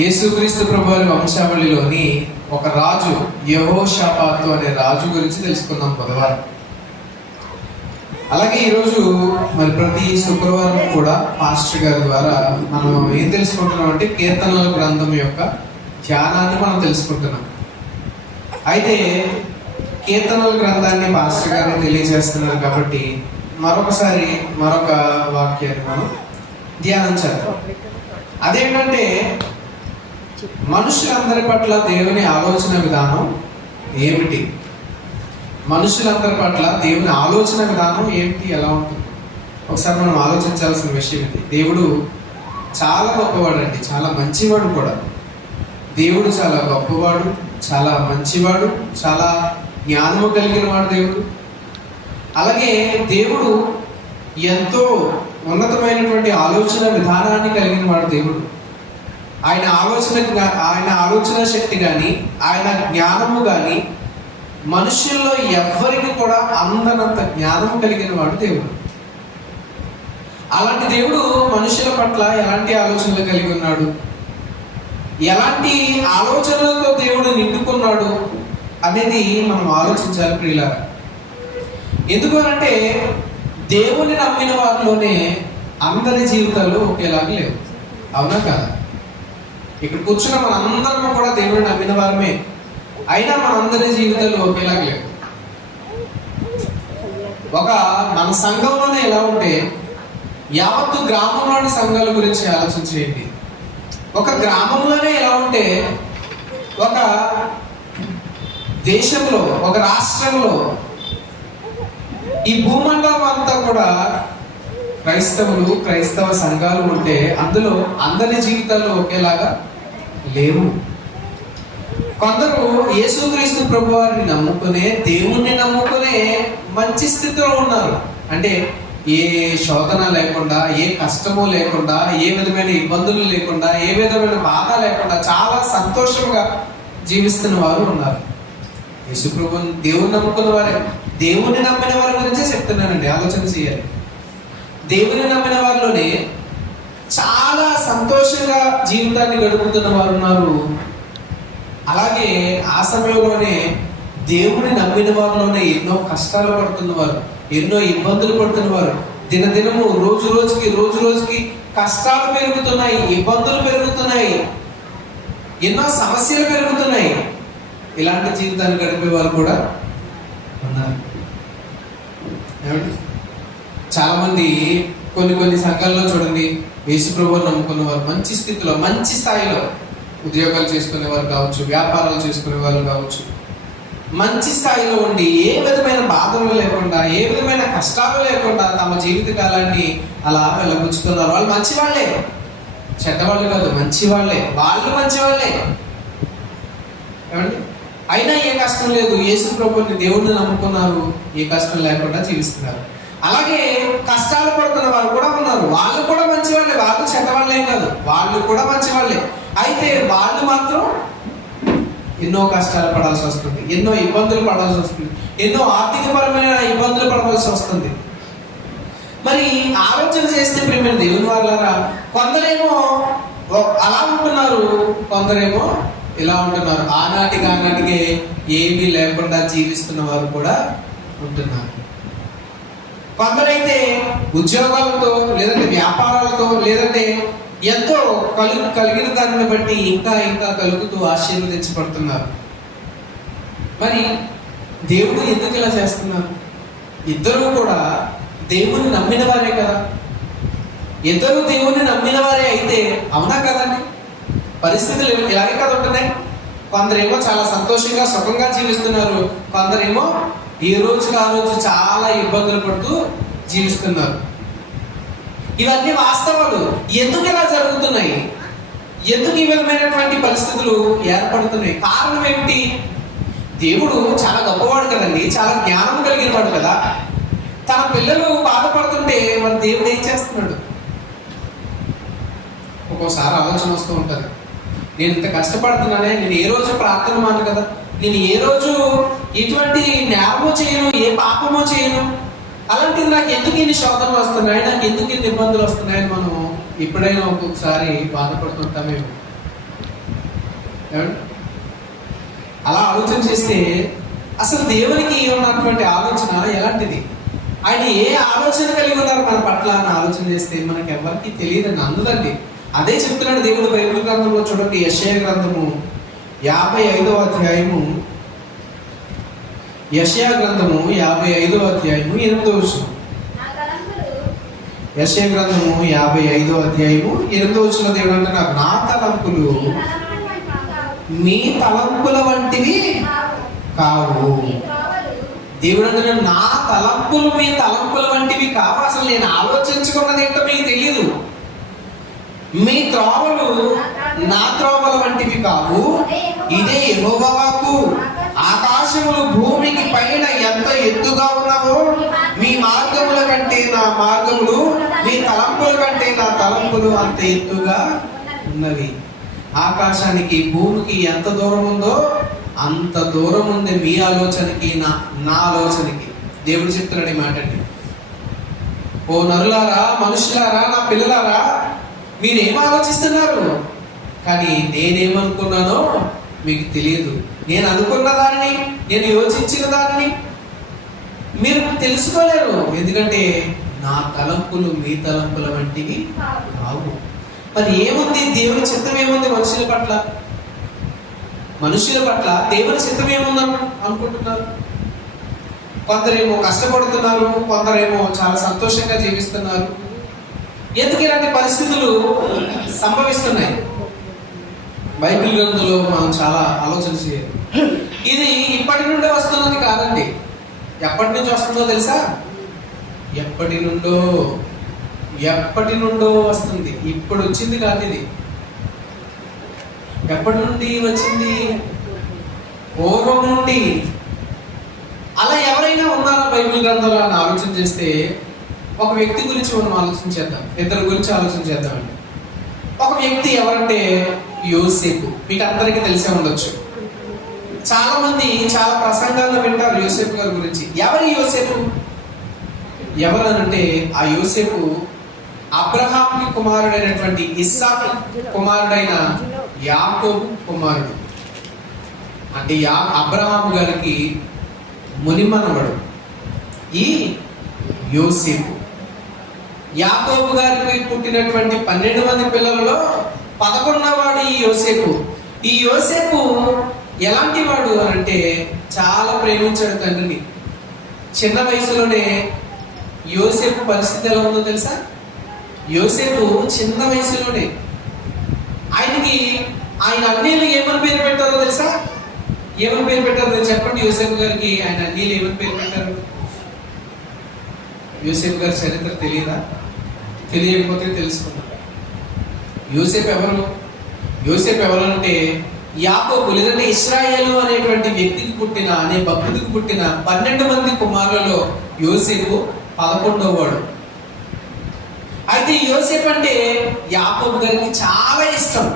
యేసుక్రీస్తు ప్రభువారి వంశావళిలోని ఒక రాజు యెహోషాపాతు అనే రాజు గురించి తెలుసుకుందాం బుధవారం. అలాగే ఈరోజు మరి ప్రతి శుక్రవారం కూడా పాస్టర్ గారి ద్వారా మనం ఏం తెలుసుకుంటున్నాం అంటే కీర్తనల గ్రంథం యొక్క ధ్యానాన్ని మనం తెలుసుకుంటున్నాం. అయితే కీర్తనల గ్రంథాన్ని పాస్టర్ గారిని తెలియజేస్తున్నారు కాబట్టి మరొకసారి మరొక వాక్యాన్ని మనం ధ్యానం చేద్దాం. అదేంటంటే మనుషులందరి పట్ల దేవుని ఆలోచన విధానం ఏమిటి? మనుషులందరి పట్ల దేవుని ఆలోచన విధానం ఏమిటి, ఎలా ఉంటుంది? ఒకసారి మనం ఆలోచించాల్సిన విషయం ఇది. దేవుడు చాలా గొప్పవాడు అండి, చాలా మంచివాడు కూడా. దేవుడు చాలా గొప్పవాడు, చాలా మంచివాడు, చాలా జ్ఞానము కలిగిన వాడు దేవుడు. అలాగే దేవుడు ఎంతో ఉన్నతమైనటువంటి ఆలోచన విధానాన్ని కలిగిన వాడు దేవుడు. ఆయన ఆలోచన శక్తి కానీ ఆయన జ్ఞానము కానీ మనుషుల్లో ఎవ్వరికి కూడా అందనంత జ్ఞానము కలిగిన వాడు దేవుడు. అలాంటి దేవుడు మనుషుల పట్ల ఎలాంటి ఆలోచనలు కలిగి ఉన్నాడు, ఎలాంటి ఆలోచనలతో దేవుడు నిండుకున్నాడు అనేది మనం ఆలోచించాలి ప్రియులారా. ఎందుకు అంటే దేవుని నమ్మిన వారిలోనే అందరి జీవితాలు ఒకేలాగా లేవు, అవునా కదా? ఇక్కడ కూర్చున్న మనందరం కూడా దేవుని నమ్మిన వారమే, అయినా మనందరి జీవితాలు ఒకేలాగా లేవు. మన సంఘంలోనే ఎలా ఉంటే యావత్తు గ్రామంలోని సంఘాల గురించి ఆలోచించేయండి. ఒక గ్రామంలోనే ఎలా ఉంటే ఒక దేశంలో, ఒక రాష్ట్రంలో, ఈ భూమండలం అంతా కూడా క్రైస్తవ సంఘాలు ఉంటే అందులో అందరి జీవితాలు ఒకేలాగా లేవు. కొందరు యేసుక్రీస్తు ప్రభువారిని నమ్ముకునే, దేవుణ్ణి నమ్ముకునే మంచి స్థితిలో ఉన్నారు. అంటే ఏ శోధన లేకుండా, ఏ కష్టము లేకుండా, ఏ విధమైన ఇబ్బందులు లేకుండా, ఏ విధమైన బాధ లేకుండా చాలా సంతోషంగా జీవిస్తున్న వారు ఉన్నారు. యేసు ప్రభుని దేవుని నమ్ముకున్న వారే. దేవుని నమ్మిన వారి గురించే చెప్తున్నానండి, ఆలోచన చేయాలి. దేవుని నమ్మిన వారిలోనే చాలా సంతోషంగా జీవితాన్ని గడుపుతున్న వారు ఉన్నారు. అలాగే ఆ సమయంలోనే దేవుని నమ్మిన వారిలోనే ఎన్నో కష్టాలు పడుతున్నవారు, ఎన్నో ఇబ్బందులు పడుతున్నవారు, దినదినము రోజు రోజుకి కష్టాలు పెరుగుతున్నాయి, ఇబ్బందులు పెరుగుతున్నాయి, ఎన్నో సమస్యలు పెరుగుతున్నాయి. ఇలాంటి జీవితాన్ని గడిపేవారు కూడా ఉన్నారు. చాలా మంది కొన్ని సంఘాల్లో చూడండి, యేసు ప్రభువుని నమ్ముకున్న వారు మంచి స్థితిలో, మంచి స్థాయిలో ఉద్యోగాలు చేసుకునే వారు కావచ్చు, వ్యాపారాలు చేసుకునే వాళ్ళు కావచ్చు, మంచి స్థాయిలో ఉండి ఏ విధమైన బాధలు లేకుండా, ఏ విధమైన కష్టాలు లేకుండా తమ జీవిత కాలాన్ని అలా వెళ్ళబుచ్చుతున్నారు. వాళ్ళు మంచివాళ్లే, చెడ్డవాళ్ళు కాదు, మంచివాళ్లే. వాళ్ళు మంచివాళ్లే ఏమండి. అయినా ఏ కష్టం లేదు, యేసు ప్రభువుని దేవుణ్ణి నమ్ముకున్నారు, ఏ కష్టం లేకుండా జీవిస్తున్నారు. అలాగే కష్టాలు పడుతున్న వారు కూడా ఉన్నారు, వాళ్ళు కూడా మంచివాళ్ళే, వాళ్ళు చెడ్డవాళ్ళేం కాదు, వాళ్ళు కూడా మంచివాళ్ళే. అయితే వాళ్ళు మాత్రం ఎన్నో కష్టాలు పడాల్సి వస్తుంది, ఎన్నో ఇబ్బందులు పడాల్సి వస్తుంది, ఎన్నో ఆర్థికపరమైన ఇబ్బందులు పడవలసి వస్తుంది. మరి ఆలోచన చేస్తే ప్రియమైన దేవుని వాళ్ళారా, కొందరేమో అలా ఉంటున్నారు, కొందరేమో ఇలా ఉంటున్నారు. ఆనాటికే ఏమీ లేకుండా జీవిస్తున్న వారు కూడా ఉంటున్నారు. కొందరైతే ఉద్యోగాలతో, లేదంటే వ్యాపారాలతో, లేదంటే ఎంతో కలిగిన దానిని బట్టి ఇంకా కలుగుతూ ఆశీర్వదించబడుతున్నారు. మరి దేవుడు ఎందుకు ఇలా చేస్తున్నారు? ఇద్దరు కూడా దేవుని నమ్మిన వారే కదా. ఇద్దరు దేవుని నమ్మిన వారే అయితే అవునా కదండి? పరిస్థితులు ఇలాగే కదా ఉంటున్నాయి. కొందరేమో చాలా సంతోషంగా సుఖంగా జీవిస్తున్నారు, కొందరేమో ఈ రోజుకి ఆ రోజు చాలా ఇబ్బందులు పడుతూ జీవిస్తున్నారు. ఇవన్నీ వాస్తవాలు. ఎందుకు ఇలా జరుగుతున్నాయి? ఎందుకు ఈ విధమైనటువంటి పరిస్థితులు ఏర్పడుతున్నాయి? కారణం ఏమిటి? దేవుడు చాలా గొప్పవాడు కదండి, చాలా జ్ఞానం కలిగిన వాడు కదా. తన పిల్లలు బాధపడుతుంటే మరి దేవుడు ఏం చేస్తున్నాడు? ఒక్కోసారి ఆలోచన వస్తూ ఉంటుంది, నేను ఇంత కష్టపడుతున్నానే, నేను ఏ రోజు ప్రార్థన మాను కదా, నేను ఏ రోజు ఎటువంటి నేరమో చేయను, ఏ పాపమో చేయను, అలాంటిది నాకు ఎందుకు ఇన్ని శోధనలు వస్తున్నాయి, నాకు ఎందుకు ఇన్ని ఇబ్బందులు వస్తున్నాయని మనం ఎప్పుడైనా ఒక్కొక్కసారి బాధపడుతుంటామేమో. ఏమండి? అలా ఆలోచన చేస్తే అసలు దేవునికి ఉన్నటువంటి ఆలోచన ఎలాంటిది, ఆయన ఏ ఆలోచన కలిగి ఉన్నారు మన పట్ల అని ఆలోచన చేస్తే మనకి ఎవరికి తెలియదని అందుదండి. అదే చెప్తున్నాడు దేవుడు బైబిల్ గ్రంథంలో. చూడండి, యెషయా గ్రంథము 55వ అధ్యాయము, యెషయా గ్రంథము 55వ అధ్యాయము 8వ వచనం. యెషయా గ్రంథము 55వ అధ్యాయము 8వ వచనం దేవుడు అంటున్నారు, నా తలంపులు మీ తలంపుల వంటివి కావు. దేవుడు అంటున్నాడు, నా తలంపులు మీ తలంపుల వంటివి కావు. అసలు నేను ఆలోచించుకున్నది ఏంటో మీకు తెలియదు. మీ త్రోవలు నా త్రోవల వంటివి కావు. ఇదే యెహోవా వాక్కు. ఆకాశములు భూమికి పైన ఎంత ఎత్తుగా ఉన్నావో మీ మార్గముల కంటే నా మార్గములు, మీ తలంపుల కంటే నా తలంపులు అంత ఎత్తుగా ఉన్నవి. ఆకాశానికి భూమికి ఎంత దూరం ఉందో అంత దూరం ఉంది మీ ఆలోచనకి నా ఆలోచనకి. దేవుడు చెప్తున్నాడు ఈ మాట అండి. ఓ నరులారా, మనుషులారా, నా పిల్లలారా, మీరేం ఆలోచిస్తున్నారు? కానీ నేనేమనుకున్నానో మీకు తెలియదు. నేను అనుకున్న దానిని, నేను యోచించిన దానిని మీరు తెలుసుకోలేరు. ఎందుకంటే నా తలంపులు మీ తలంపుల వంటివి కావు. మరి ఏముంది దేవుని చిత్తం? ఏముంది మనుషుల పట్ల? మనుషుల పట్ల దేవుని చిత్తం ఏముంది అనుకుంటున్నారు? కొందరేమో కష్టపడుతున్నారు, కొందరేమో చాలా సంతోషంగా జీవిస్తున్నారు. ఎందుకు ఇలాంటి పరిస్థితులు సంభవిస్తున్నాయి? బైబిల్ గ్రంథంలో మనం చాలా ఆలోచన చేయాలి. ఇది ఇప్పటి నుండే వస్తున్నది కాదండి. ఎప్పటి నుంచి వస్తుందో తెలుసా? ఎప్పటి నుండో వస్తుంది. ఇప్పుడు వచ్చింది కాదు ఇది. ఎప్పటి నుండి వచ్చింది? పూర్వం నుండి. అలా ఎవరైనా ఉన్నారా బైబిల్ గ్రంథంలో అని ఆలోచన చేస్తే ఒక వ్యక్తి గురించి మనం ఆలోచన చేద్దాం. ఇద్దరి గురించి ఆలోచన చేద్దామండి. ఒక వ్యక్తి ఎవరంటే యోసేపు. మీకు అందరికీ తెలిసే ఉండొచ్చు. చాలా మంది చాలా ప్రసంగాల్లో వింటారు యోసేపు గారి గురించి. ఎవరి యోసేపు? ఎవరనంటే ఆ యోసేపు అబ్రహాంకి కుమారుడైనటువంటి ఇస్సాకు కుమారుడైన యాకోబు కుమారుడు. అంటే అబ్రహాము గారికి మునిమనవడు ఈ యోసేపు. యాకోబు గారికి పుట్టినటువంటి 12 మంది పిల్లలలో 11వ వాడు ఈ యోసేపు. ఈ యోసేపు ఎలాంటి వాడు అని అంటే చాలా ప్రేమించాడు తండ్రిని. చిన్న వయసులోనే యోసేపు పరిస్థితి ఎలా ఉందో తెలుసా? యోసేపు చిన్న వయసులోనే ఆయన అన్నీలు ఏమని పేరు పెట్టారో తెలుసా? ఏమని పేరు పెట్టారు మీరు చెప్పండి. యోసేపు గారికి ఆయన అన్నీలు ఏమని పేరు పెట్టారు? యోసేపు గారి చరిత్ర తెలియదా? తెలియకపోతే తెలుసుకున్నాం. యోసేపు ఎవరు అంటే యాకోబు లేదంటే ఇశ్రాయేలు అనేటువంటి వ్యక్తికి పుట్టిన, అనే భక్తుడికి పుట్టిన 12 మంది కుమారులలో యోసేపు 11వ వాడు. అయితే యోసేపు అంటే యాకోబు గారికి చాలా ఇష్టం,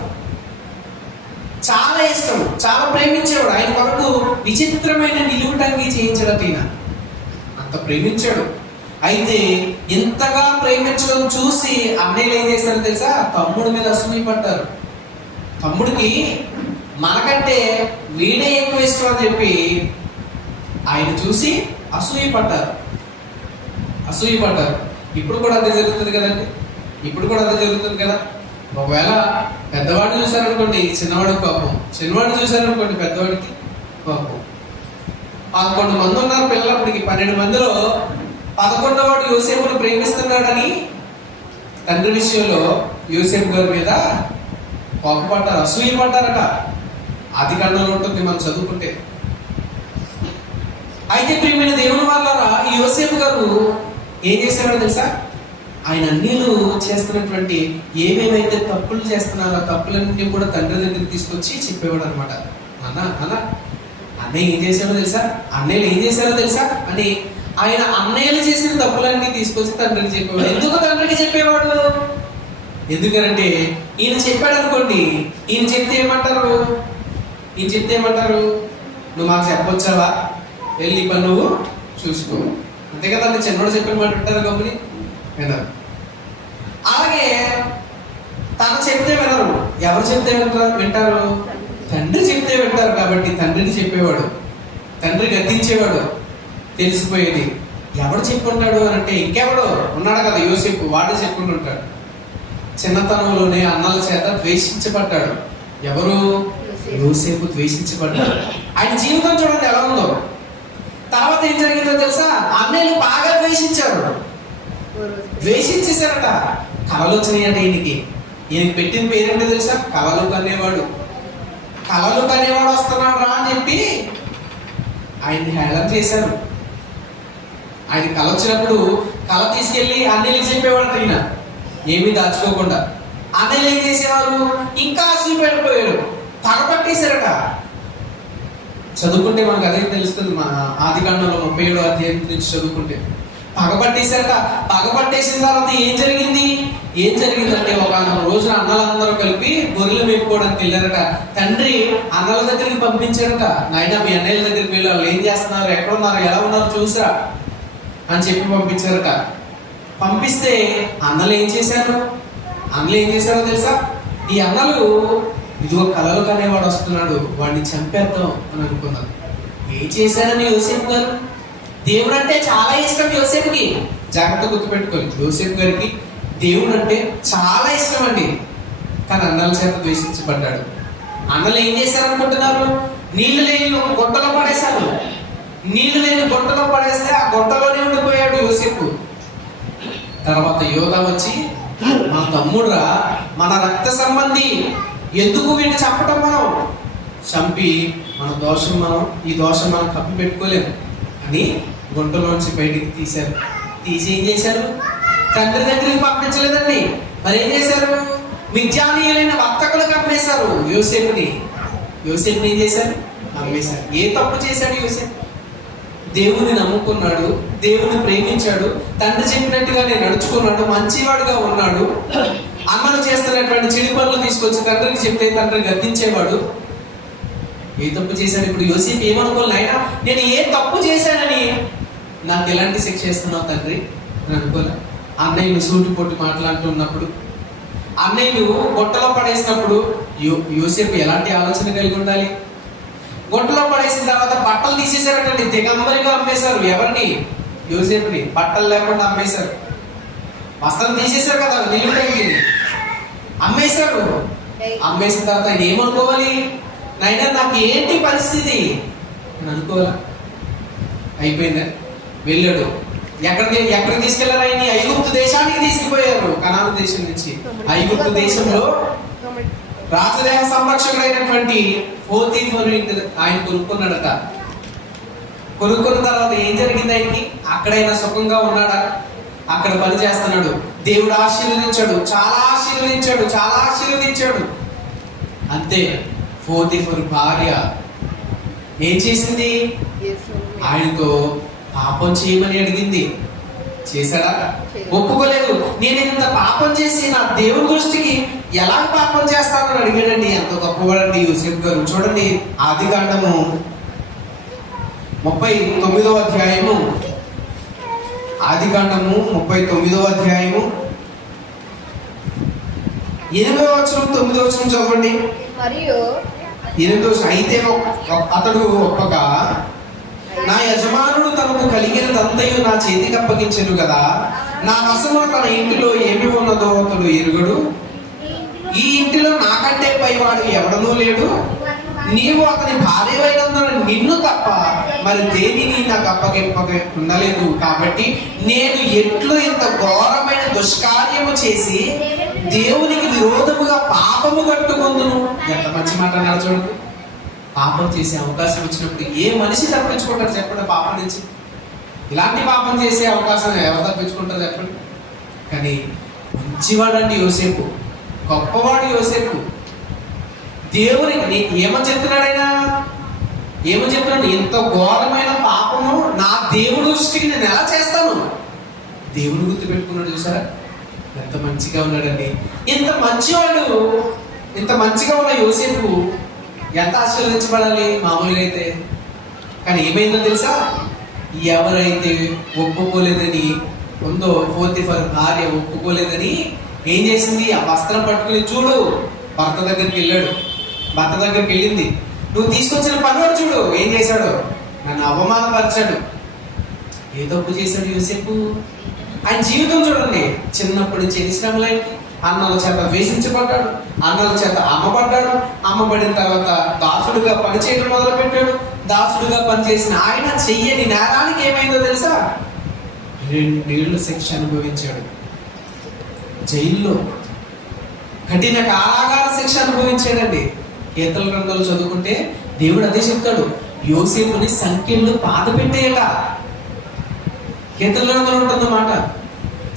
చాలా ప్రేమించేవాడు. ఆయన కొరకు విచిత్రమైన నిలువుటంగి చేయించడం ఈయన అంత ప్రేమించాడు. అయితే ఇంతగా ప్రేమించడం చూసి అన్నయ్యలు ఏం చేశారో తెలుసా? తమ్ముడి మీద అసూయ పడ్డారు. తమ్ముడికి మనకంటే వీడే ఎక్కువ ఇష్టం అని చెప్పి ఆయన చూసి అసూయ పడ్డారు. ఇప్పుడు కూడా అదే జరుగుతుంది కదా. ఒకవేళ పెద్దవాడిని చూశారనుకోండి చిన్నవాడికి కోపం, చిన్నవాడిని చూశారనుకోండి పెద్దవాడికి కోపం. 11 మంది ఉన్నారు పిల్లలు. అప్పటికి 12 మందిలో 11వ వాడు యోసేపును ప్రేమిస్తున్నాడని తండ్రి విషయంలో యోసేపు గారి మీద కోపపడ్డారు, అసూయ పడ్డారట. ఆది కాండంలో ఉంటుంది మనం చదువుకుంటే. అయితే ప్రియమైన దేవుని వాళ్ళారా, ఈ యోసేపు గారు ఏం చేసేవాడు తెలుసా? ఆయన అన్నీలు చేస్తున్నటువంటి ఏమేమైతే తప్పులు చేస్తున్నారో ఆ తప్పులన్నీ కూడా తండ్రి దగ్గరికి తీసుకొచ్చి చెప్పేవాడు అనమాట. అన్నయ్య ఏం చేశాడో తెలుసా, అన్నయ్యలు ఏం చేశారో తెలుసా అని ఆయన అన్నయ్యలు చేసిన తప్పులన్నీ తీసుకొచ్చి తండ్రికి చెప్పేవాడు. ఎందుకు తండ్రికి చెప్పేవాడు? ఎందుకనంటే ఈయన చెప్పాడు అనుకోండి, ఈయన చెప్తే ఏమంటారు? నువ్వు మాకు చెప్పొచ్చావా, వెళ్ళి పని నువ్వు చూసుకో, అంతే కదా. అంటే చిన్నోడు చెప్పిన మాట వింటారు కంపెనీ వినరు. అలాగే తను చెప్తే వినరు. ఎవరు చెప్తే వింటారు? తండ్రి కాబట్టి తండ్రికి చెప్పేవాడు, తండ్రి గద్దించేవాడు, తెలిసిపోయేది. ఎవడు చెప్పుకుంటాడు అని అంటే ఇంకెవడో ఉన్నాడు కదా యోసేపు, వాడే చెప్పుకుంటుంటాడు. చిన్నతనంలోనే అన్నల చేత ద్వేషించబడ్డాడు. ఎవరు? యోసేపు ద్వేషించబడ్డాడు. ఆయన జీవితం చూడండి ఎలా ఉందో. తర్వాత ఏం జరిగిందో తెలుసా? అన్నయ్యలు బాగా ద్వేషించేశారట. కళలు వచ్చినాయంట ఈయనకి పెట్టిన పేరేంటో తెలుసా? కళలు కనేవాడు వస్తున్నాడు రా అని చెప్పి ఆయన్ని హేళన చేశారు. ఆయన కళ వచ్చినప్పుడు కళ తీసుకెళ్లి అన్నయ్యకి చెప్పేవాడు. ఈయన ఏమీ దాచుకోకుండా. అన్నయ్యలు ఏం చేసేవారు? ఇంకా అసలు పడిపోయారు, పగపట్టేశారట. చదువుకుంటే మనకు అదే తెలుస్తుంది. మన ఆదికాండంలో 37వ అధ్యాయం నుంచి చదువుకుంటే పగపట్టేశారట. పగపట్టేసిన తర్వాత ఏం జరిగిందంటే ఒక రోజున అన్నలందరూ కలిపి గొర్రెలు మేపుకోవడానికి వెళ్ళారట. తండ్రి అన్నల దగ్గరికి పంపించారట. నాయన మీ అన్నయ్యల దగ్గరికి వెళ్ళి వాళ్ళు ఏం చేస్తున్నారు, ఎక్కడ ఉన్నారు, ఎలా ఉన్నారు చూసా అని చెప్పి పంపించారట. పంపిస్తే అన్నలు ఏం చేశారో తెలుసా? ఈ అన్నలు ఇదిగో కలలు కనేవాడు వస్తున్నాడు, వాడిని చంపేద్దాం అని అనుకున్నారు. ఏం చేశారని యోసేపు గారు? దేవుడు అంటే చాలా ఇష్టం యోసేపుకి. జాగ్రత్త గుర్తుపెట్టుకోవాలి, యోసేపు గారికి దేవుడు అంటే చాలా ఇష్టం అండి. కానీ అన్నల చేత ద్వేషించబడ్డాడు. అన్నలు ఏం చేశారు అనుకుంటున్నారు? నీళ్లు లేని ఒక గుంటలో పడేశారు. నీళ్లు లేని గుంటలో పడేస్తే ఆ గుంటలోనే ఉండిపోయాడు యోసేపు. తర్వాత యోధా వచ్చి, మా తమ్ముడురా, మన రక్త సంబంధి, ఎందుకు వీడిని చంపటం, మనం చంపి ఈ దోషం మనం కప్పి పెట్టుకోలేము అని గుంటలోంచి బయటికి తీశారు. తీసి ఏం చేశారు? తండ్రి దగ్గరికి పంపించలేదండి. మరి ఏం చేశారు? మిథ్యానీయులైన వర్తకులకు అమ్మేశారు యోసేపుని ఏం చేశారు? అమ్మేశారు. ఏ తప్పు చేశాడు యోసేపు? దేవుని నమ్ముకున్నాడు, దేవుని ప్రేమించాడు, తండ్రి చెప్పినట్టుగానే నడుచుకున్నాడు, మంచివాడుగా ఉన్నాడు. అన్నలు చేస్తున్నటువంటి చెడు పనులు తీసుకొచ్చి తండ్రికి చెప్తే తండ్రి గద్దించేవాడు. ఏ తప్పు చేశాడు? ఇప్పుడు యోసేపు ఏమనుకోవాలి? అయినా నేను ఏ తప్పు చేశానని నాకు ఎలాంటి శిక్ష చేస్తున్నావు తండ్రి అని అనుకోలే. అన్నయ్యలు సూటిపోటు మాట్లాడుతున్నప్పుడు, అన్నయ్యలు గొట్టలో పడేసినప్పుడు యోసేపు ఎలాంటి ఆలోచన కలిగి ఉండాలి? గొట్టలో పడేసిన తర్వాత బట్టలు తీసేశారటండి. దిగంబరిగా అమ్మేశారు. ఎవరిని? యోసేపుని. బట్టలు లేకుండా అమ్మేశారు. వస్త్రం తీసేశారు కదా, నిలువుటైంది, అమ్మేశారు. అమ్మేసిన తర్వాత ఆయన ఏమనుకోవాలి? నాయనా నాకు ఏంటి పరిస్థితి అని అనుకోవాలా? అయిపోయిందా? వెళ్ళాడు. ఎక్కడ తీసుకెళ్లారు? ఆయన ఐగుప్తు దేశానికి తీసుకుపోయారు. కనాను దేశం నుంచి ఐగుప్తు దేశంలో రాజదేహ సంరక్షకుడైనటువంటి పోతీఫరు ఆయన కొనుక్కున్నాడట. కొనుక్కున్న తర్వాత ఏం జరిగింది? ఆయనకి అక్కడైనా సుఖంగా ఉన్నాడా? అక్కడ పని చేస్తున్నాడు. దేవుడు ఆశీర్వదించాడు, చాలా ఆశీర్వదించాడు. అంతే, పోతీఫరు భార్య ఏం చేసింది? ఆయనతో పాపం చేయమని అడిగింది. చేశాడా? ఒప్పుకోలేదు. నేను ఇంత పాపం చేసి నా దేవుని దృష్టికి ఎలా పాపం చేస్తానని అడిగాడండి. ఎంత గొప్పవాడండి యోసేపు గారు. చూడండి, ఆదికాండము 39వ అధ్యాయము, ఆదికాండము 39వ అధ్యాయము 8వ వచనం 9వ వచనం చదవండి. మరియు 8వ వచనం, అయితే అతడు ఒప్పగా నా యజమానుడు తనకు కలిగినదంతయు నా చేతికి అప్పగించెను కదా, నా వశములో తన ఇంటిలో ఏమి ఉన్నదో అతడు ఎరుగడు. ఈ ఇంటిలో నాకంటే పైవాడు ఎవడనూ లేడు. నీవు అతని భార్యవైనందున నిన్ను తప్ప మరి దేనిని నాకు అప్పగింపక ఉండలేదు. కాబట్టి నేను ఎట్లు ఇంత ఘోరమైన దుష్కార్యము చేసి దేవునికి విరోధముగా పాపము కట్టుకుందును. ఎంత మంచి మాట అన్నారు చూడండి. పాపం చేసే అవకాశం వచ్చినప్పుడు ఏ మనిషి తప్పించుకుంటారు చెప్పండి పాపం నుంచి? ఇలాంటి పాపం చేసే అవకాశం ఎవరు తప్పించుకుంటారు చెప్పండి? కానీ మంచివాడండి యోసేపు, గొప్పవాడు యోసేపు. దేవునికి ఏమని చెప్తున్నాడైనా? ఏమని చెప్తున్నాడు? ఇంత ఘోరమైన పాపము నా దేవుడి దృష్టికి నేను ఎలా చేస్తాను? దేవుడు గుర్తుపెట్టుకున్నాడు. చూసారా ఎంత మంచిగా ఉన్నాడండి. ఇంత మంచివాడు, ఇంత మంచిగా ఉన్న యోసేపు ఎంత ఆశీర్వదించబడాలి మామూలుగా అయితే. కానీ ఏమైందో తెలుసా? ఎవరైతే ఒప్పుకోలేదని ఉందో, పోతీఫర్ భార్య ఒప్పుకోలేదని ఏం చేసింది? ఆ వస్త్రం పట్టుకుని చూడు, భర్త దగ్గరికి వెళ్ళింది. నువ్వు తీసుకొచ్చిన పనివాడు చూడు ఏం చేశాడు, నన్ను అవమానపరిచాడు. ఏ తప్పు చేశాడు యోసేపు? ఆయన జీవితం చూడండి, చిన్నప్పటి నుంచి ఎన్ని శ్రమలైంది. అన్నల చేత ద్వేషించబడ్డాడు, అన్నల చేత అమ్మబడ్డాడు, అమ్మబడిన తర్వాత దాసుడుగా పనిచేయడం మొదలు పెట్టాడు. దాసుడుగా పనిచేసిన ఆయన చెయ్యని నేరానికి ఏమైందో తెలుసా? 2 ఏళ్ళు శిక్ష అనుభవించాడు. జైల్లో కఠిన కారాగార శిక్ష అనుభవించాడండి. కీర్తన గ్రంథాలు చదువుకుంటే దేవుడు అదే చెప్తాడు, యోసేపుని సంఖ్యలు బాధ పెట్టేయట. కీర్తన గ్రంథంలో ఉంటుందన్నమాట.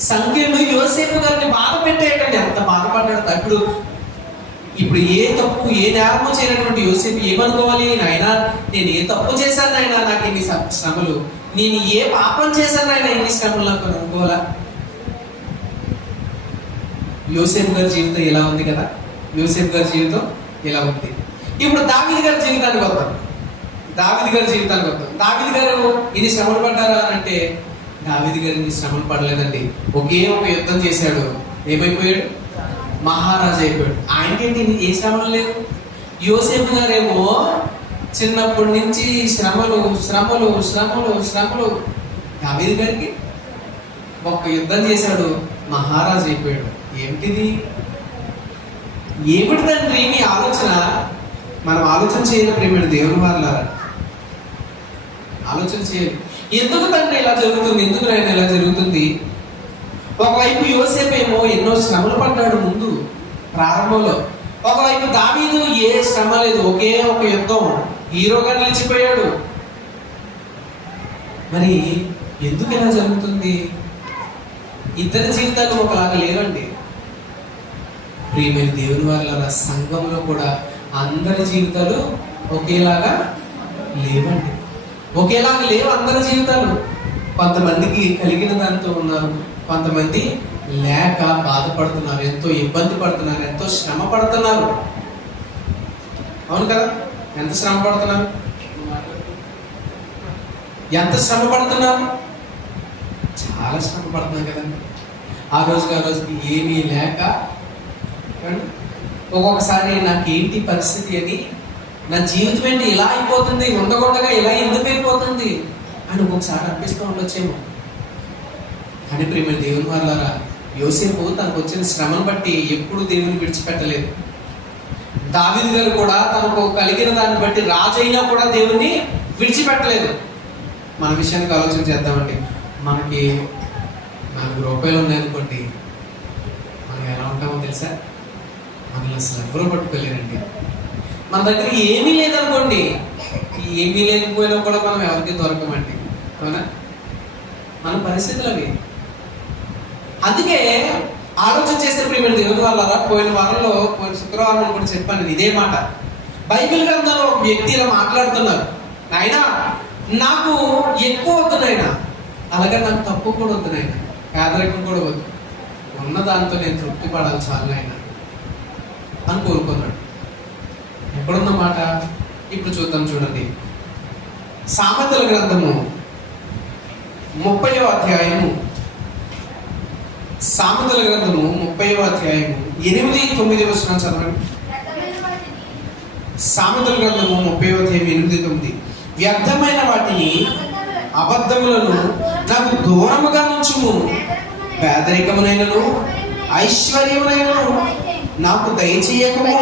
సంఖ్యలు యోసేపు గారిని బాధ పెట్టేయటండి. ఎంత బాధపడ్డాడు. ఇప్పుడు ఏ తప్పు ఏ నేరము చేయనటువంటి యోసేపు ఏమనుకోవాలి? నాయనా నేను ఏ తప్పు చేశాను నాయనా, నాకు ఇన్ని శ్రమలు, నేను ఏ పాపం చేశాను నాయనా ఇన్ని శ్రమలు నాకు అనుకోవాలా? యోసేపు గారి జీవితం ఎలా ఉంది కదా, యోసేపు గారి జీవితం ఎలా ఉంది. ఇప్పుడు దావీదు గారి జీవితానికి వద్దాం. దావీదు గారు ఇన్ని శ్రమలు పడ్డారా అంటే, దావీదు గారు ఇన్ని శ్రమలు పడలేదండి. ఒకే ఒక యుద్ధం చేశాడు, ఏమైపోయాడు? మహారాజు అయిపోయాడు. ఆయనకేంటి ఏ శ్రమలు లేవు. యోసేపు గారేమో చిన్నప్పటి నుంచి శ్రమలు శ్రమలు శ్రమలు శ్రమలు. దావీదు గారికి ఒక్క యుద్ధం చేశాడు, మహారాజు అయిపోయాడు. ఏమిటిది? ఏమిటి తండ్రి మీ ఆలోచన? మనం ఆలోచన చేయాలి ప్రేమ దేవుని వాళ్ళారా, ఆలోచన చేయాలి. ఎందుకు తండ్రి ఇలా జరుగుతుంది, ఎందుకు నాయన ఇలా జరుగుతుంది? ఒకవైపు యోసేపు ఏమో ఎన్నో శ్రమలు పడ్డాడు ముందు ప్రారంభంలో, ఒకవైపు దావీదు ఏ శ్రమ లేదు, ఒకే ఒక యుద్ధం, హీరోగా నిలిచిపోయాడు. మరి ఎందుకు ఇలా జరుగుతుంది? ఇద్దరి జీవితాలు ఒకలాగా లేవండి ప్రియమైన దేవుని వాళ్ళ. సంఘంలో కూడా అందరి జీవితాలు ఒకేలాగా లేవండి, ఒకేలాగా లేవు అందరి జీవితాలు. కొంతమందికి కలిగిన దాంతో ఉన్నారు, కొంతమంది లేక బాధపడుతున్నారు, ఎంతో ఇబ్బంది పడుతున్నారు, ఎంతో శ్రమ పడుతున్నారు. అవును కదా? ఎంత శ్రమ పడుతున్నారు, ఎంత శ్రమ పడుతున్నారు, చాలా శ్రమ పడుతున్నాం కదండి. ఆ రోజుకి ఏమీ లేక, ఒక్కొక్కసారి నాకేంటి పరిస్థితి అని, నా జీవితం ఏంటి ఇలా అయిపోతుంది, ఉండకుండా ఇలా ఎందుకు అయిపోతుంది అని ఒక్కొక్కసారి అనిపిస్తూ ఉండొచ్చేమో. కానీ ప్రేమ దేవుని వాళ్ళారా, యోసేపు తనకు వచ్చిన శ్రమను బట్టి ఎప్పుడు దేవుని విడిచిపెట్టలేదు. దావీదు గారు కూడా తనకు కలిగిన దాన్ని బట్టి రాజు అయినా కూడా దేవుణ్ణి విడిచిపెట్టలేదు. మన విషయానికి ఆలోచన చేద్దామండి. మనకి 4 రూపాయలు ఉన్నాయనుకోండి, మనం ఎలా ఉంటామో తెలుసా? మనల్ని అసలు ఎవరో పట్టుకోలేరండి. మన దగ్గర ఏమీ లేదనుకోండి, ఏమీ లేకపోయినా కూడా మనం ఎవరికి దొరకమండి. అవునా? మన పరిస్థితులు అవి. అందుకే ఆలోచన చేస్తే ప్రియమైన దేవుని వాళ్ళారా, పోయిన శుక్రవారం కూడా చెప్పాను ఇదే మాట. బైబిల్ గ్రంథంలో ఒక వ్యక్తి ఇలా మాట్లాడుతున్నారు, నాయనా నాకు ఎక్కువ వద్దు నాయనా, అలాగే నాకు తక్కువ కూడా వద్దు నాయనా, పేదరికం కూడా వద్దు, ఉన్న దాంతో నేను తృప్తి పడాలి చాలు నాయనా అని కోరుకున్నాడు. ఎక్కడున్న మాట ఇప్పుడు చూద్దాం. చూడండి, సామెతల గ్రంథము 30వ అధ్యాయము, సామెతల గ్రంథము 30వ అధ్యాయము 8-9 వచనాలు చదవండి. సామెతల గ్రంథము 30వ అధ్యాయం 8-9. వ్యర్థమైన వాటిని అబద్ధములను నాకు దూరముగా ఉంచుము, పేదరికమునైనను ఐశ్వర్యమునైనను నాకు దయచేయకము.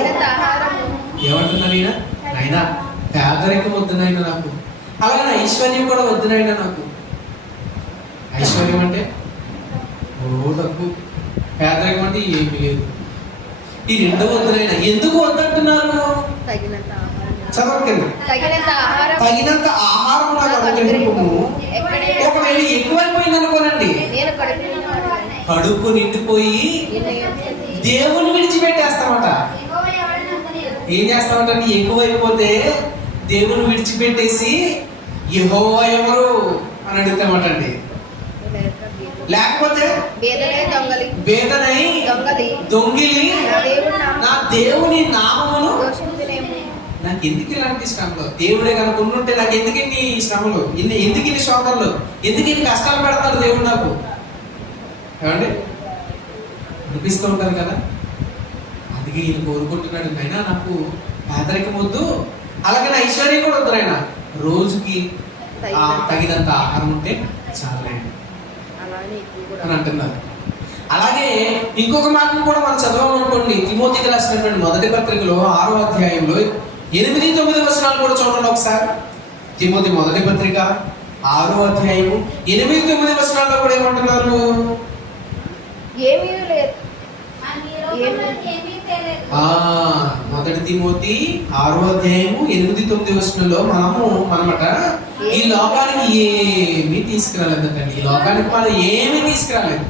ఏమంటున్నారు ఈయన? నాయనా పేదరికం వద్దునైనా నాకు, అలాగే ఐశ్వర్యం కూడా వద్దునైనా నాకు. ఐశ్వర్యం అంటే ఓ డబ్బు, పేదరికం అంటే ఏమీ లేదు. ఈ 2 వద్దునైనా. ఎందుకు వద్దంటున్నారు? చదవకండి. తగినంత ఆహారం నాకు అనుగ్రహింపుము. ఒకవేళ ఎక్కువైపోయింది అనుకోనండి, కడుపు నిండిపోయి దేవుని విడిచిపెట్టేస్తామట. ఏం చేస్తామంటే, ఎక్కువైపోతే దేవుని విడిచిపెట్టేసి యెహోవా ఎవరు అని అడుగుతామటండి. లేకపోతే బేదనై దొంగిలి నా దేవుని నామమును. నాకు ఎందుకు ఇలాంటి శ్రమలు? దేవుడే కనుక ఉండుంటే నాకు ఎందుకు ఇన్ని శ్రమలు, ఎందుకు ఇన్ని శోకలు, ఎందుకు ఇన్ని కష్టాలు పెడతాడు దేవుడు నాకు? ఏమండి అనిపిస్తూ ఉంటారు కదా. అందుకే ఈయన కోరుకుంటున్నాడు, అయినా నాకు పేదరికం వద్దు, అలాగే ఐశ్వర్యం కూడా వద్దు నాయన, రోజుకి తగినంత ఆహారం ఉంటే చాలే అని అంటున్నారు. అలాగే ఇంకొక మాటను కూడా మనం చదవాలనుకోండి, తిమోతికి రాసినటువంటి మొదటి పత్రికలో 6వ అధ్యాయంలో 8-9 వచనాలు కూడా చూడండి ఒకసారి. తిమోతి మొదటి పత్రిక 6వ అధ్యాయము 8-9 వచనాల్లో కూడా ఏమంటున్నారు? మొదటి తిమోతి 6వ అధ్యాయము 8-9 వచనంలో మనమట ఈ లోకానికి ఏమీ తీసుకురాలేదండి. ఈ లోకానికి మనం ఏమీ తీసుకురాలేదు.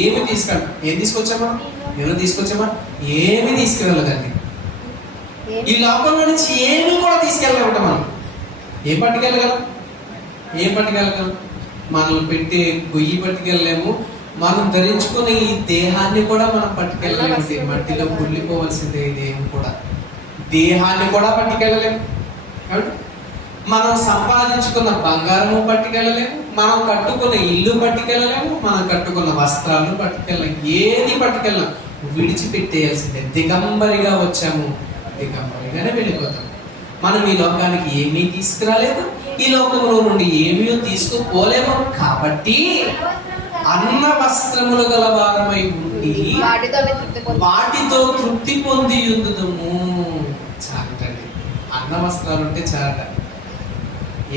ఏమి తీసుకురాలేదు. ఏం తీసుకొచ్చామా? ఏమైనా తీసుకొచ్చామా? ఏమీ తీసుకురాలేదండి. ఈ లోకంలో నుంచి ఏమీ కూడా తీసుకెళ్ళగలట. మనం ఏం పట్టుకెళ్ళగలం? మనల్ని పెట్టి గొయ్యి పట్టుకెళ్ళలేము. మనం ధరించుకునే ఈ దేహాన్ని కూడా మనం పట్టుకెళ్ళలేము. మట్టిలో కుళ్ళిపోవలసిందే. ఈ దేహం కూడా, దేహాన్ని కూడా పట్టుకెళ్ళలేము. మనం సంపాదించుకున్న బంగారము పట్టుకెళ్ళలేము, మనం కట్టుకున్న ఇల్లు పట్టుకెళ్ళలేము, మనం కట్టుకున్న వస్త్రాలు పట్టుకెళ్ళలేము. ఏది పట్టుకెళ్ళలేము. విడిచిపెట్టేయాల్సిందే. దిగంబరిగా వచ్చాము, దిగంబరిగానే వెళ్ళిపోతాం. మనం ఈ లోకానికి ఏమీ తీసుకురాలేదు, ఈ లోకంలో నుండి ఏమీ తీసుకుపోలేము. కాబట్టి అన్న వస్త్రములు గల వారమై ఉండి వాటితో తృప్తి పొంది ఉందుము. చాలండి. అన్న వస్త్రాలు ఉంటే చాలట.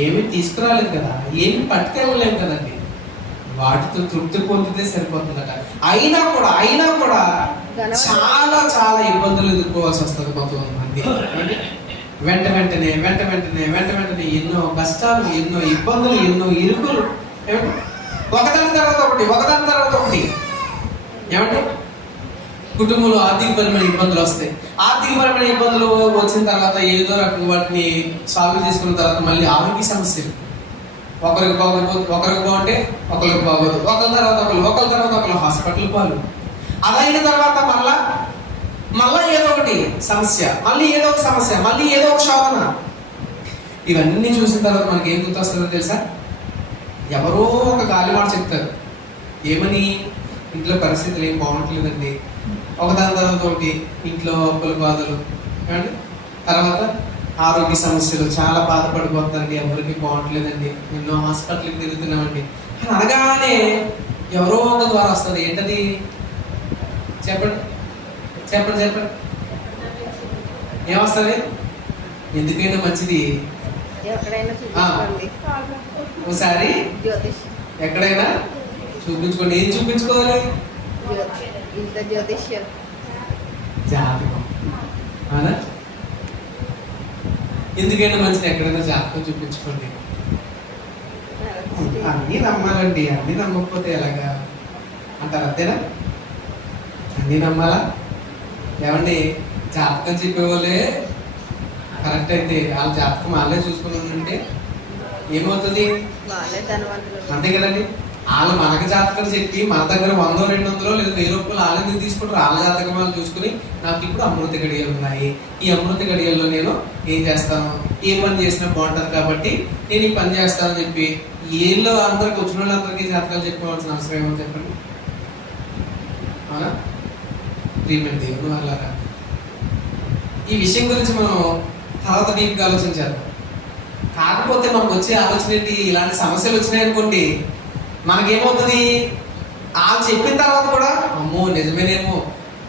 ఏమి తీసుకురాలేదు కదా, ఏమి పట్టుకెళ్ళలేము కదండి. వాటితో తృప్తి పొందితే సరిపోతుందట. అయినా కూడా చాలా చాలా ఇబ్బందులు ఎదుర్కోవాల్సి వస్తుంది కొంతమంది. వెంట వెంటనే ఎన్నో కష్టాలు, ఎన్నో ఇబ్బందులు, ఎన్నో ఇరుకులు, ఒకదాని తర్వాత ఒకటి. ఏమంటే కుటుంబంలో ఆర్థికపరమైన ఇబ్బందులు వస్తాయి. ఆర్థికపరమైన ఇబ్బందులు వచ్చిన తర్వాత ఏదో రకంగా వాటిని సాల్వ్ చేసుకున్న తర్వాత మళ్ళీ ఆరోగ్య సమస్యలు. ఒకరికి బాగుంటే ఒకరికి బాగోదు. ఒకరి తర్వాత ఒకరు హాస్పిటల్ పాలు. అదైన తర్వాత మళ్ళా ఏదో ఒకటి సమస్య, మళ్ళీ ఏదో ఒక శోధన. ఇవన్నీ చూసిన తర్వాత మనకి ఏం గుర్తొస్తుందో తెలుసా? ఎవరో ఒక గాలి మాట చెప్తారు. ఏమని? ఇంట్లో పరిస్థితులు ఏం బాగుంటలేదండి. ఒకదాని తర్వాత ఒకటి ఇంట్లో అప్పుల బాధలు, తర్వాత ఆరోగ్య సమస్యలు, చాలా బాధపడిపోతుందండి, ఎవరికి బాగుంటలేదండి, ఎన్నో హాస్పిటల్కి తిరుగుతున్నామండి అని అనగానే ఎవరో ఒక ద్వారా వస్తుంది. ఏంటది? చెప్పండి. ఏమొస్తుంది? ఎందుకైనా మంచిది ఒకసారి ఎక్కడైనా చూపించుకోండి. ఏం చూపించుకోవాలి? జాతకం. అవునా? ఎందుకైనా మంచిది ఎక్కడైనా జాతకం చూపించుకోండి. అన్నీ నమ్మాలండి. అన్నీ నమ్మకపోతే ఎలాగా అంటారు? అంతేనా? అన్నీ నమ్మాలా? ఏమండి, జాతకం చెప్పేవాళ్ళే కరెక్ట్ అయితే వాళ్ళ జాతకం వాళ్ళే చూసుకున్నానంటే ఏమవుతుంది? అంతే కదండి. వాళ్ళు మనకు జాతకం చెప్పి మన దగ్గర 100-200 లేదా 1000 రూపాయలు వాళ్ళని తీసుకుంటారు. వాళ్ళ జాతకం వాళ్ళు చూసుకుని నాకు ఇప్పుడు అమృత గడియలు ఉన్నాయి, ఈ అమృత గడియల్లో నేను ఏం చేస్తాను, ఏ పని చేసినా బాగుంటుంది కాబట్టి నేను ఈ పని చేస్తానని చెప్పి ఏళ్ళు అందరికి వచ్చిన వాళ్ళందరికీ జాతకాలు చెప్పుకోవాల్సిన అవసరం ఏమో చెప్పండి. అవునా? ట్రీట్మెంట్ దేవుడు వాళ్ళగా. ఈ విషయం గురించి మనం తర్వాత డీప్గా ఆలోచించారు. కాకపోతే మనకు వచ్చే ఆలోచన ఏంటి? ఇలాంటి సమస్యలు వచ్చినాయనుకోండి, మనకేమవుతుంది? వాళ్ళు చెప్పిన తర్వాత కూడా అమ్మో నిజమేనేమో,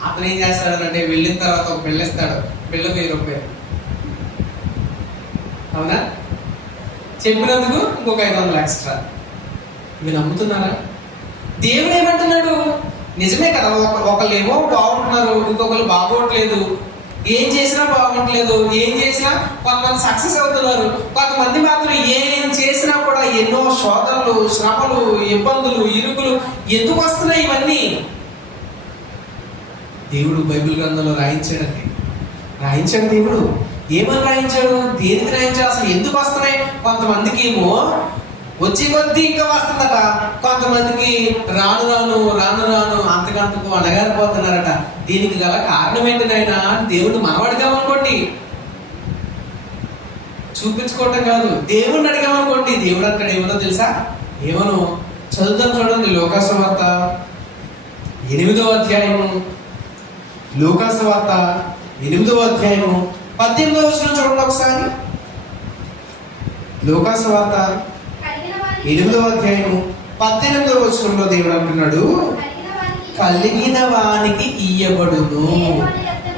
అతను ఏం చేస్తాడు అంటే వెళ్ళిన తర్వాత ఒక బిళ్ళ ఇస్తాడు, బిళ్ళకు 1000 రూపాయలు. అవునా? చెప్పినందుకు ఇంకొక 500 ఎక్స్ట్రా. ఇవి నమ్ముతున్నారా? దేవుడు ఏమంటున్నాడు? నిజమే కదా, ఒకళ్ళేమో బాగుంటున్నారు, ఇంకొకరు బాగోట్లేదు. ఏం చేసినా బాగుంటలేదు, ఏం చేసినా కొంతమంది సక్సెస్ అవుతున్నారు, కొంతమంది మాత్రం ఏం చేసినా కూడా ఎన్నో శోధనలు, శ్రమలు, ఇబ్బందులు, ఇరుకులు. ఎందుకు వస్తున్నాయి ఇవన్నీ? దేవుడు బైబిల్ గ్రంథంలో రాయించాడు దేవుడు. ఏమని రాయించాడు? దేనికి రాయించాడు? అసలు ఎందుకు వస్తున్నాయి? కొంతమందికి ఏమో వచ్చి కొద్దీ ఇంకా వస్తుందట, కొంతమందికి రాను రాను అంతకంతకు అణగారిపోతున్నారట. దీనికి గల కారణం ఏంటినైనా దేవుడు మనవడిగామనుకోండి, చూపించుకోవటం కాదు, దేవుడిని అడిగామనుకోండి, దేవుడు అంటాడు ఏమనో తెలుసా? ఏమనో చదువుతాం చూడండి. లూకాసువార్త 8వ అధ్యాయము, లూకాసువార్త 8వ అధ్యాయము 18వ వచనం చూడండి ఒకసారి. లూకాసు వార్త 8వ అధ్యాయము 18వ వచనంలో దేవుడు అంటున్నాడు, కలిగిన వానికి ఇయ్యబడును,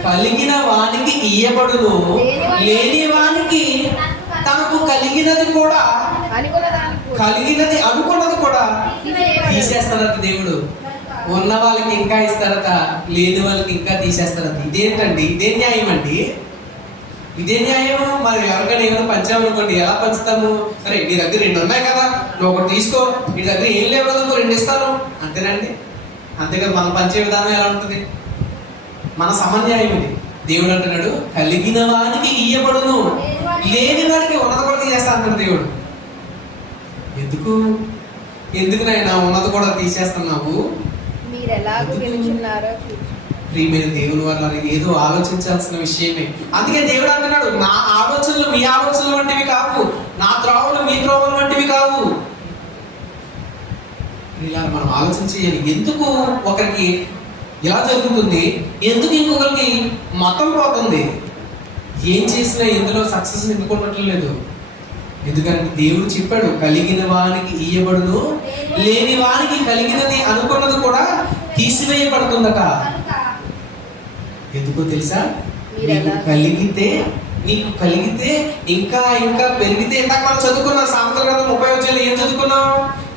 కలిగిన వానికి ఇయ్యబడును, లేని వానికి తనకు కలిగినది కూడా, కలిగినది అనుకున్నది కూడా తీసేస్తారట దేవుడు. ఉన్న వాళ్ళకి ఇంకా ఇస్తారట, లేని వాళ్ళకి ఇంకా తీసేస్తారట. ఇదేంటండి? ఇదే న్యాయం అండి? ఇదే న్యాయం? మరి ఎవరికైనా ఏమైనా పంచామనుకోండి, ఎలా పంచుతాము? అరే నీ దగ్గర 2 ఉన్నాయి కదా, నువ్వు ఒకటి తీసుకో, నీ దగ్గర ఏం లేవు కదా, నువ్వు 2 ఇస్తాను, అంతేనండి? అంతే కదా. మనం పంచే విధానం ఎలా ఉంటుంది? మన సమన్యాయం ఇది. దేవుడు అంటున్నాడు, కలిగిన వానికి ఇయ్యబడును, లేని వారికి ఉన్నది కూడా తీసేస్తా అంటాడు దేవుడు. ఎందుకు నాయన ఉన్నది కూడా తీసేస్తున్నావు? ప్రియమైన దేవుని వల్ల ఏదో ఆలోచించాల్సిన విషయమే. అందుకే దేవుడు అంటున్నాడు, నా ఆలోచనలు మీ ఆలోచనలు వంటివి కావు, నా త్రోవలు మీ త్రోవలు వంటివి కావు. ఇలా మనం ఆలోచించేయాలి. ఎందుకు ఒకరికి ఇలా జరుగుతుంది, ఎందుకు ఇంకొకరికి మతం పోతుంది, ఏం చేసినా ఇందులో సక్సెస్ ఎందుకు ఉండట్లేదు? ఎందుకంటే దేవుడు చెప్పాడు, కలిగిన వానికి ఇయ్యబడును, లేని వానికి కలిగినది అనుకున్నది కూడా తీసివేయబడుతుందట. ఎందుకో తెలుసా? నీకు కలిగితే ఇంకా ఇంకా పెరిగితే, ఇందాక మనం చదువుకున్నాం సామెతల గ్రంథం 30వ అధ్యాయంలో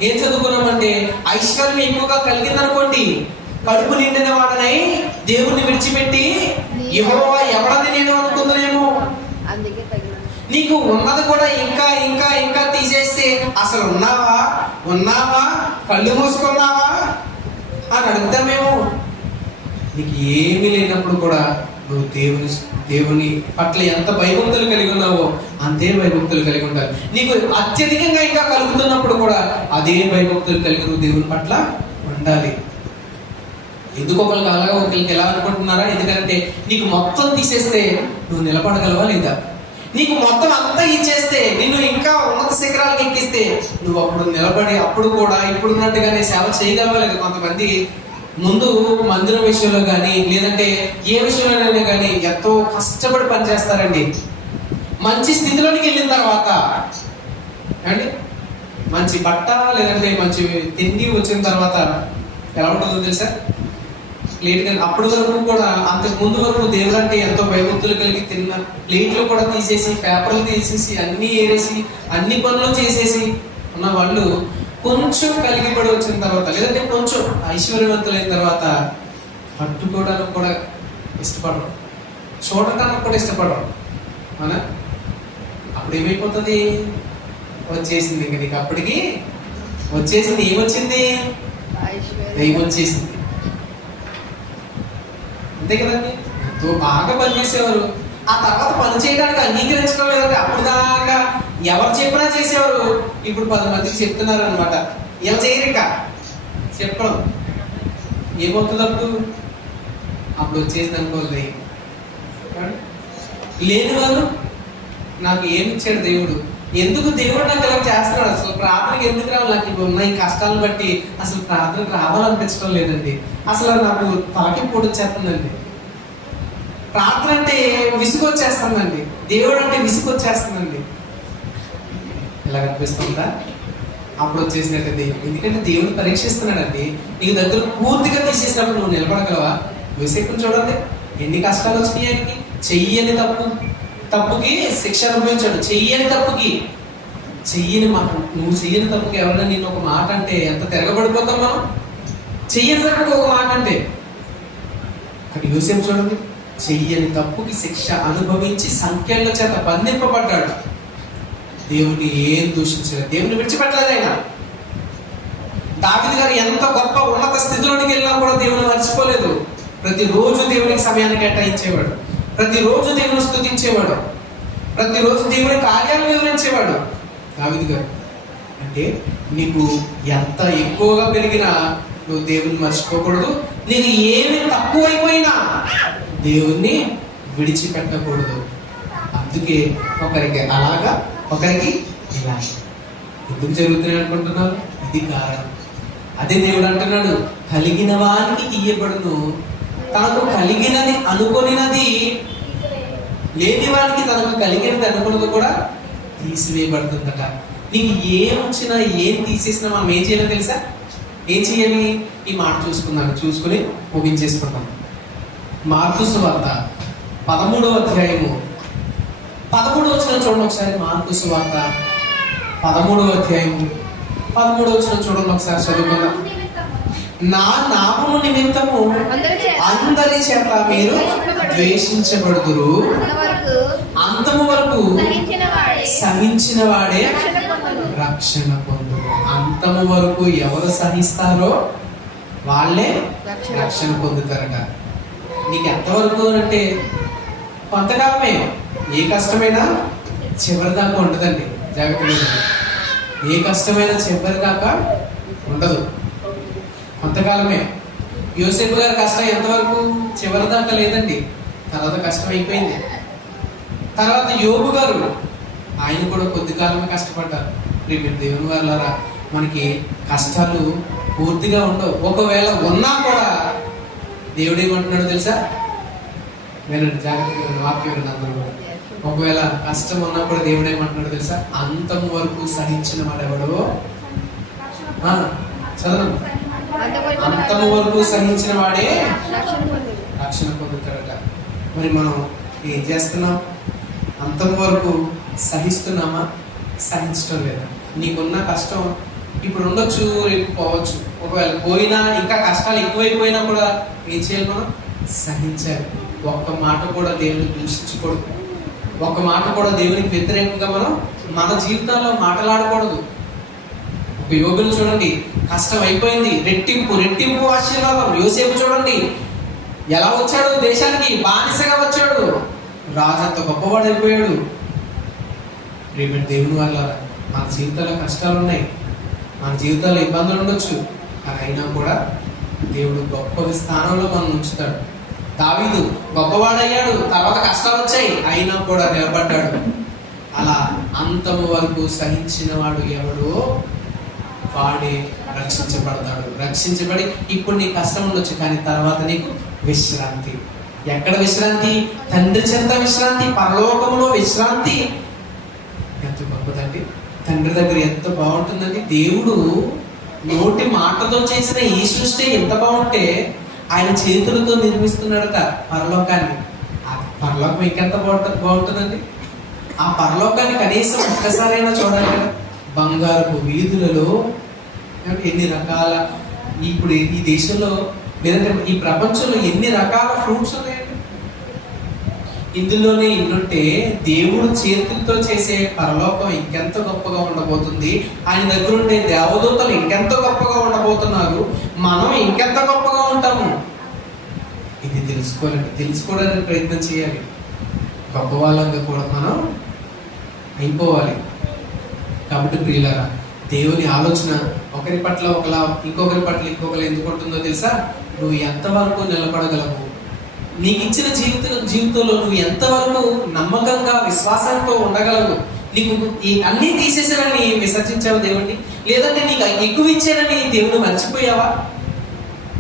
ఏం చదువుకున్నామంటే, ఐశ్వర్యం ఎక్కువగా కలిగింది అనుకోండి, కడుపు నిండిన వాడనై దేవుణ్ణి విడిచిపెట్టి యెహోవా ఎవడని నేను అనుకుంటున్నామో. నీకు ఉన్నది కూడా ఇంకా ఇంకా ఇంకా తీసేస్తే, అసలు ఉన్నావా కళ్ళు మూసుకున్నావా అని అడుగుతామేమో. నీకు ఏమీ లేనప్పుడు కూడా నువ్వు దేవుని పట్ల ఎంత భయభక్తులు కలిగి ఉన్నావో అంతే భయభక్తులు కలిగి ఉండాలి. నీకు అత్యధికంగా ఇంకా కలుగుతున్నప్పుడు కూడా అదే భయభక్తులు కలిగి నువ్వు దేవుని పట్ల ఉండాలి. ఎందుకు ఒకరికి ఎలా అనుకుంటున్నారా? ఎందుకంటే నీకు మొత్తం తీసేస్తే నువ్వు నిలబడగలవా లేదా? నీకు మొత్తం అంతా ఇచ్చేస్తే, నిన్ను ఇంకా ఉన్నత శిఖరాలకు ఎక్కిస్తే నువ్వు అప్పుడు నిలబడి అప్పుడు కూడా ఇప్పుడున్నట్టుగానే సేవ చేయగలవా లేదా? కొంతమంది ముందు మందిరం విషయంలో కానీ లేదంటే ఏ విషయంలోనైనా కానీ ఎంతో కష్టపడి పనిచేస్తారండి. మంచి స్థితిలోనికి వెళ్ళిన తర్వాత అండి, మంచి బట్ట లేదంటే మంచి తిండి వచ్చిన తర్వాత ఎలా ఉంటుందో తెలుసా? ప్లేట్ కానీ అప్పటి వరకు కూడా, అంతకు ముందు వరకు దేవుడు అంటే ఎంతో భయభక్తులు కలిగి తిన్న ప్లేట్లు కూడా తీసేసి, పేపర్లు తీసేసి, అన్ని ఏరేసి, అన్ని పనులు చేసేసి ఉన్న వాళ్ళు కొంచెం కలిగిపడి వచ్చిన తర్వాత లేదంటే కొంచెం ఐశ్వర్యవంతులైన తర్వాత పట్టుకోవడానికి కూడా ఇష్టపడరు, చూడటానికి కూడా ఇష్టపడరు. అవునా? అప్పుడు ఏమైపోతుంది? వచ్చేసింది ఇంకా నీకు, అప్పటికి వచ్చేసింది. ఏమొచ్చింది? దైవం వచ్చేసింది. అంతే కదండి. ఎంతో బాగా పనిచేసేవారు, ఆ తర్వాత పని చేయడానికి అంగీకరించడం లేదంటే అప్పుడు దాకా ఎవరు చెప్పినా చేసేవారు. ఇప్పుడు 10 మందికి చెప్తున్నారు అనమాట. ఏం చేయరు ఇక చెప్పడం. ఏమవుతుంది అప్పుడు వచ్చేసింది అనుకోవాలి. లేని వాళ్ళు నాకు ఏమి ఇచ్చాడు దేవుడు, ఎందుకు దేవుడు నాకు ఇలా చేస్తున్నాడు, అసలు ప్రార్థనకి ఎందుకు రావాలి, నాకు ఇప్పుడు ఉన్న ఈ కష్టాలను బట్టి అసలు ప్రార్థనకు రావాలనిపించడం లేదండి, అసలు నాకు తాకిపోటు వచ్చేస్తుందండి, ప్రార్థన అంటే విసుగొచ్చేస్తుందండి, దేవుడు అంటే విసుగొచ్చేస్తుందండి, ఇలా కనిపిస్తుందా? అప్పుడు వచ్చేసినట్టు. ఎందుకంటే దేవుడు పరీక్షిస్తున్నాడండి. నీకు దగ్గర పూర్తిగా తీసేసినప్పుడు నువ్వు నిలబడగలవా? యోసేపుని చూడండి, ఎన్ని కష్టాలు వచ్చినాయి ఆయనకి. చెయ్యని తప్పుకి శిక్ష అనుభవించాడు. చెయ్యని తప్పుకి, నువ్వు చెయ్యని తప్పుకి ఎవరైనా నేను ఒక మాట అంటే ఎంత తిరగబడిపోతాం మనం. చెయ్యని తప్పుకి ఒక మాట అంటే, కానీ యోసేపు చూడండి, చెయ్యని తప్పుకి శిక్ష అనుభవించి సంఖ్యల చేత బంధింపబడ్డాడు. దేవుని ఏం దూషించలేదు, దేవుని విడిచిపెట్టలేదు ఆయన. దావీదు గారు ఎంత గొప్ప ఉన్నత స్థితిలోనికి వెళ్ళినా కూడా దేవుని మర్చిపోలేదు. ప్రతిరోజు దేవునికి సమయాన్ని కేటాయించేవాడు, ప్రతిరోజు దేవుని స్తుతించేవాడు, ప్రతిరోజు దేవుని కార్యాలను వివరించేవాడు దావీదు గారు. అంటే నీకు ఎంత ఎక్కువగా పెరిగినా నువ్వు దేవుని మర్చిపోకూడదు. నీకు ఏమి తక్కువైపోయినా దేవుణ్ణి విడిచిపెట్టకూడదు. అందుకే ఒకరికి అలాగా, ఒకరికి ఇలా. ఎందుకు జరుగుతున్నాయి అనుకుంటున్నారు? ఇది కారణం. అదే దేవుడు అంటున్నాడు, కలిగిన వానికి ఇయ్యబడును, తనకు కలిగినది అనుకొనినది లేని వాడికి తనకు కలిగినది అనుకున్నది కూడా తీసివేయబడుతుందట. నీకు ఏం వచ్చినా ఏం తీసేసినా మనం ఏం చేయాలో తెలుసా? ఏం చేయాలి? ఈ మాట చూసుకుని ముగించేసుకుంటాం. మార్కు సువార్త 13వ అధ్యాయము 13వ వచనం చూడండి ఒకసారి. మార్కు సువార్త 13వ అధ్యాయము 13వ వచనం చూడండి ఒకసారి, చదువుకుందాం. నా నామము నిమిత్తము అందరి చేత మీరు ద్వేషించబడుదురు, అంతము వరకు సహించిన వాడే రక్షణ పొందును. అంతము వరకు ఎవరు సహిస్తారో వాళ్ళే రక్షణ పొందుతారట. నీకు ఎంతవరకు అంటే కొంతకాలమే. ఏ కష్టమైనా చివరి దాకా ఉండదండి, జాగ్రత్తగా. ఏ కష్టమైనా చివరి దాకా ఉండదు, కొంతకాలమే. యోసేపు గారి కష్టం ఎంతవరకు? చివరి దాకా లేదండి, తర్వాత కష్టం అయిపోయింది. తర్వాత యోబు గారు, ఆయన కూడా కొద్ది కాలమే కష్టపడ్డారు. మీరు దేవుని వాళ్ళారా, మనకి కష్టాలు పూర్తిగా ఉండవు. ఒకవేళ ఉన్నా కూడా దేవుడు ఏమంటున్నాడు తెలుసా? వినండి జాగ్రత్తగా, వాక్యం వినండి. ఒకవేళ కష్టం ఉన్నా కూడా దేవుడు ఏమంటున్నాడు తెలుసా? అంతం వరకు సహించిన వాడు ఎవడో చదవండి. అంతము వరకు సహించిన వాడే రక్షణ పొందుతాడట. మరి మనం ఏం చేస్తున్నాం? అంతం వరకు సహిస్తున్నామా? సహించడం లేదా? నీకున్న కష్టం ఇప్పుడు ఉండొచ్చు, రేపు పోవచ్చు. ఒకవేళ పోయినా, ఇంకా కష్టాలు ఎక్కువైపోయినా కూడా ఏం చేయాలి? మనం సహించాలి. ఒక్క మాట కూడా దేవుని దూషించకూడదు, ఒక్క మాట కూడా దేవునికి వ్యతిరేకంగా మనం మన జీవితాల్లో మాట్లాడకూడదు. ఒక యోగులు చూడండి, కష్టం అయిపోయింది, రెట్టింపు ఆశీర్వాదం. యోసేపు చూడండి ఎలా వచ్చాడు, దేశానికి బానిసగా వచ్చాడు, రాజు అంత గొప్పవాడు అయిపోయాడు. రేపు దేవుని వల్ల మన జీవితాల్లో కష్టాలు ఉన్నాయి, మన జీవితాల్లో ఇబ్బందులు ఉండొచ్చు, కానీ అయినా కూడా దేవుడు గొప్ప స్థానంలో మనం ఉంచుతాడు. దావీదు గొప్పవాడయ్యాడు, తర్వాత కష్టాలు వచ్చాయి, అయినా కూడా నిలబడ్డాడు. అలా అంతము వరకు సహించిన వాడు ఎవడో వాడే రక్షించబడతాడు. రక్షించబడి ఇప్పుడు నీకు కష్టం ఉండొచ్చు, కానీ తర్వాత నీకు విశ్రాంతి. ఎక్కడ విశ్రాంతి? తండ్రి చెంత విశ్రాంతి, పరలోకములో విశ్రాంతి. ఎంత గొప్పదండి! తండ్రి దగ్గర ఎంత బాగుంటుందండి. దేవుడు నోటి మాటతో చేసిన ఈ సృష్టి ఎంత బాగుంటే ఆయన చేతులతో నిర్మిస్తున్నాడట పరలోకాన్ని. ఆ పరలోకం ఇంకెంత బాగుంటుందండి. ఆ పరలోకాన్ని కనీసం ఒక్కసారైనా చూడాలి కదా. బంగారపు వీధులలో ఎన్ని రకాల, ఇప్పుడు ఈ దేశంలో లేదంటే ఈ ప్రపంచంలో ఎన్ని రకాల ఫ్రూట్స్ ఉన్నాయండి. ఇందులోనే ఇన్నుంటే దేవుడు చేతులతో చేసే పరలోకం ఇంకెంత గొప్పగా ఉండబోతుంది. ఆయన దగ్గర ఉండే దేవదూతలు ఇంకెంత గొప్పగా ఉండబోతున్నారు. మనం ఇంకెంత గొప్పగా ఉంటాము. ఇది తెలుసుకోవడానికి ప్రయత్నం చేయాలి. గొప్ప వాళ్ళంగా కూడా మనం అయిపోవాలి. కాబట్టి ప్రియులారా, దేవుని ఆలోచన ఒకరి పట్ల ఒకలా, ఇంకొకరి పట్ల ఇంకొకరు ఎందుకు ఉంటుందో తెలుసా? నువ్వు ఎంతవరకు నిలబడగలవు, నీకు ఇచ్చిన జీవితంలో నువ్వు ఎంతవరకు నమ్మకంగా విశ్వాసంతో ఉండగలవు. నీకు ఈ అన్నీ తీసేసానని విసర్జించావు దేవుణ్ణి, లేదంటే నీకు ఎక్కువ ఇచ్చానని దేవుడు మర్చిపోయావా?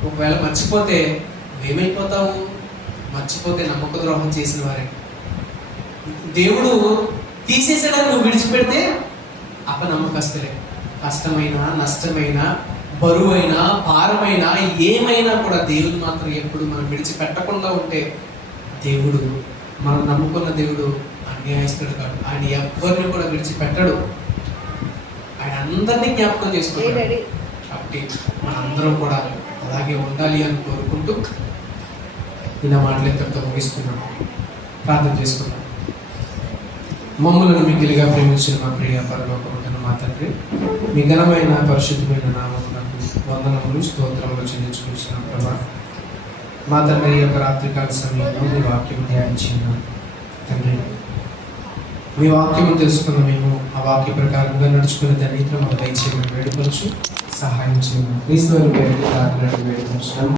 ఒకవేళ మర్చిపోతే ఏమైపోతావు? మర్చిపోతే నమ్మక ద్రోహం చేసిన వారే. దేవుడు తీసేసాడని నువ్వు విడిచిపెడితే అపనమ్మకస్తులే. కష్టమైనా, నష్టమైనా, బరువైనా, భారమైనా, ఏమైనా కూడా దేవుడు మాత్రం ఎప్పుడు మనం విడిచిపెట్టకుండా ఉంటే, దేవుడు, మనం నమ్ముకున్న దేవుడు అన్యాయస్తుడు కాదు. ఆయన ఎవరిని కూడా విడిచిపెట్టడు. ఆయన అందరినీ జ్ఞాపకం చేసుకుంటాడు. కాబట్టి మనందరం కూడా అలాగే ఉండాలి అని కోరుకుంటూ ఇలా మాటలెక్కడితో ముగిస్తున్నాం. ప్రార్థన చేసుకున్నాం. మమ్మల్ని మిగిలిగా ప్రేమించిన మా ప్రియ పరలోకమందున్న మా తండ్రి, మీ ఘనమైన పరిశుద్ధమైన నామమునకు వందనములు, స్తోత్రములు చెల్లించుకుంటున్నాం ప్రభా. మా తండ్రి, యొక్క రాత్రికాల సమయంలో మీ వాక్యం ధ్యానించిన తండ్రి, మీ వాక్యము తెలుసుకున్న మేము ఆ వాక్య ప్రకారంగా నడుచుకునే ధన్యతను మాకు దయచేయమని వేడుకొచ్చు, సహాయం చేయమని క్రీస్తు పేరుతో వేడుకొచ్చున్నాము.